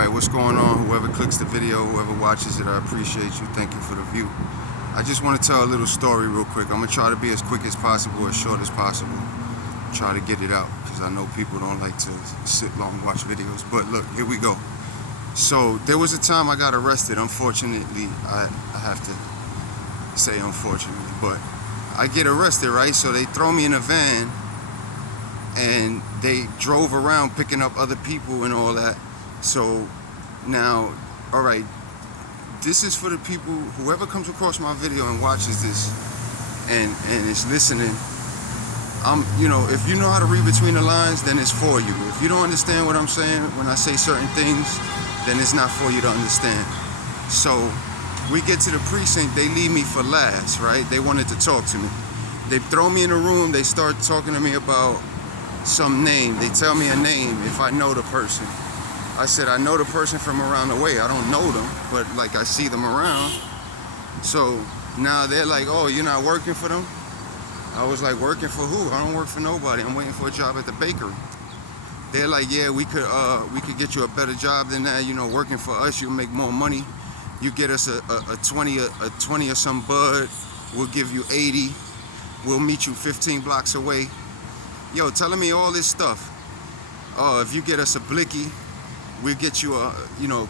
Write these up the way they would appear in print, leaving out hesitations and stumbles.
Alright, what's going on? Whoever clicks the video, whoever watches it, I appreciate you. Thank you for the view. I just want to tell a little story real quick. I'm going to try to be as quick as possible, as short as possible. Try to get it out, because I know people don't like to sit long and watch videos. But look, here we go. So, there was a time I got arrested. Unfortunately, I have to say unfortunately, but I get arrested, right? So they throw me in a van, and they drove around picking up other people and all that. So now, all right, this is for the people, whoever comes across my video and watches this and is listening. If you know how to read between the lines, then it's for you. If you don't understand what I'm saying when I say certain things, then it's not for you to understand. So we get to the precinct, they leave me for last, right? They wanted to talk to me. They throw me in a room, they start talking to me about some name. They tell me a name if I know the person. I said, I know the person from around the way. I don't know them, but like I see them around. So now they're like, oh, you're not working for them? I was like, working for who? I don't work for nobody. I'm waiting for a job at the bakery. They're like, yeah, we could get you a better job than that. Working for us, you'll make more money. You get us a 20 or some bud. We'll give you 80. We'll meet you 15 blocks away. Yo, telling me all this stuff. Oh, if you get us a blicky, we'll get you a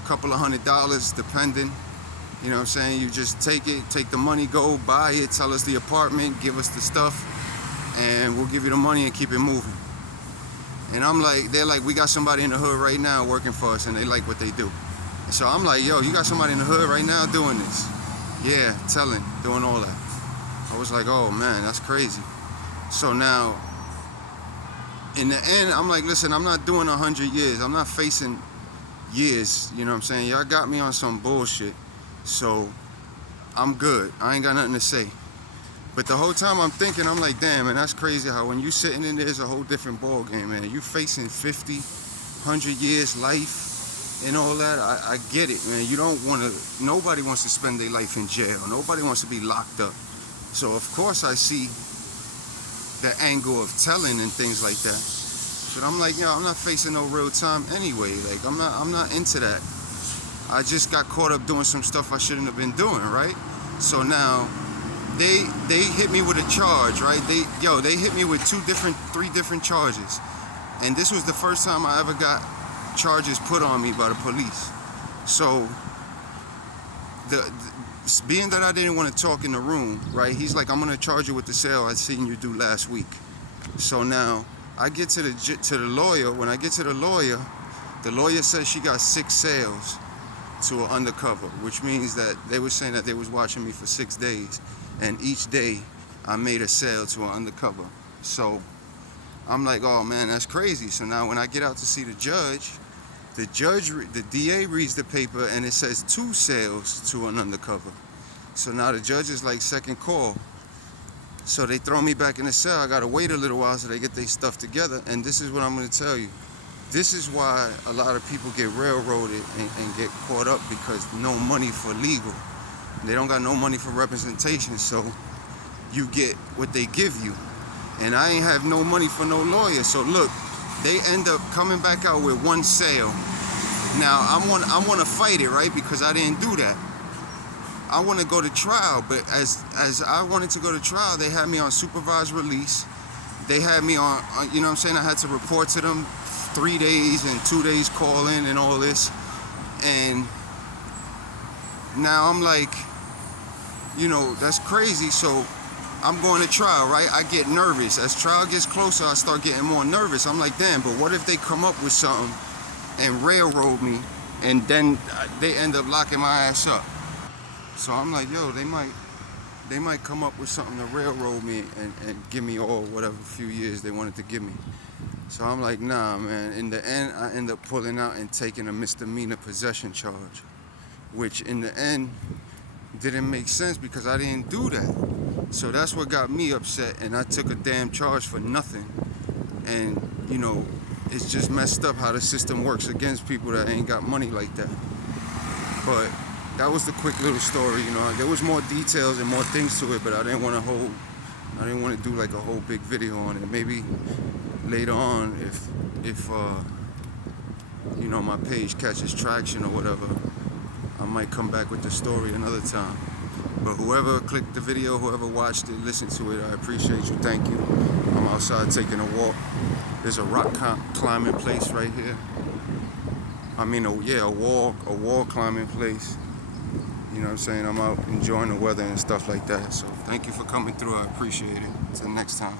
couple of $100, depending. You know what I'm saying? You just take it, take the money, go buy it, tell us the apartment, give us the stuff, and we'll give you the money and keep it moving. And I'm like, they're like, we got somebody in the hood right now working for us, and they like what they do. So I'm like, yo, you got somebody in the hood right now doing this? Yeah, doing all that. I was like, oh man, that's crazy. So now, in the end, I'm like, listen, I'm not doing 100 years. I'm not facing years, you know what I'm saying? Y'all got me on some bullshit, so I'm good. I ain't got nothing to say. But the whole time I'm thinking, I'm like, damn, man, that's crazy how when you sitting in there, it's a whole different ball game, man. You facing 50, 100 years life and all that. I get it, man. You don't want to, nobody wants to spend their life in jail. Nobody wants to be locked up. So of course I see the angle of telling and things like that. But I'm like, I'm not facing no real time anyway. Like, I'm not into that. I just got caught up doing some stuff I shouldn't have been doing, right? So now they hit me with a charge, right? They hit me with three different charges. And this was the first time I ever got charges put on me by the police. So being that I didn't want to talk in the room, right? He's like, I'm gonna charge you with the sale I seen you do last week. So now I get to the lawyer. When I get to the lawyer says she got 6 sales to an undercover, which means that they were saying that they was watching me for 6 days, and each day I made a sale to an undercover. So I'm like, oh man, that's crazy. So now when I get out to see the DA reads the paper and it says 2 sales to an undercover. So now the judge is like, second call. So they throw me back in the cell. I gotta wait a little while so they get their stuff together. And this is what I'm gonna tell you. This is why a lot of people get railroaded and get caught up, because no money for legal. They don't got no money for representation, so you get what they give you. And I ain't have no money for no lawyer. So look, they end up coming back out with 1 sale. Now I want to fight it, right? Because I didn't do that. I want to go to trial, but as I wanted to go to trial, they had me on supervised release. They had me on, you know what I'm saying? I had to report to them 3 days and 2 days call in and all this. And now I'm like, that's crazy. So I'm going to trial, right? I get nervous. As trial gets closer, I start getting more nervous. I'm like, damn, but what if they come up with something and railroad me, and then they end up locking my ass up? So I'm like, yo, they might come up with something to railroad me and give me all whatever few years they wanted to give me. So I'm like, nah, man. In the end, I end up pulling out and taking a misdemeanor possession charge, which in the end didn't make sense because I didn't do that. So that's what got me upset, and I took a damn charge for nothing. And it's just messed up how the system works against people that ain't got money like that. But that was the quick little story. There was more details and more things to it, but I didn't want to do like a whole big video on it. Maybe later on, if you know, my page catches traction or whatever, I might come back with the story another time. But whoever clicked the video, whoever watched it, listened to it, I appreciate you. Thank you. I'm outside taking a walk. There's a rock climbing place right here. I mean, a wall climbing place. You know what I'm saying? I'm out enjoying the weather and stuff like that. So thank you for coming through. I appreciate it. Until next time.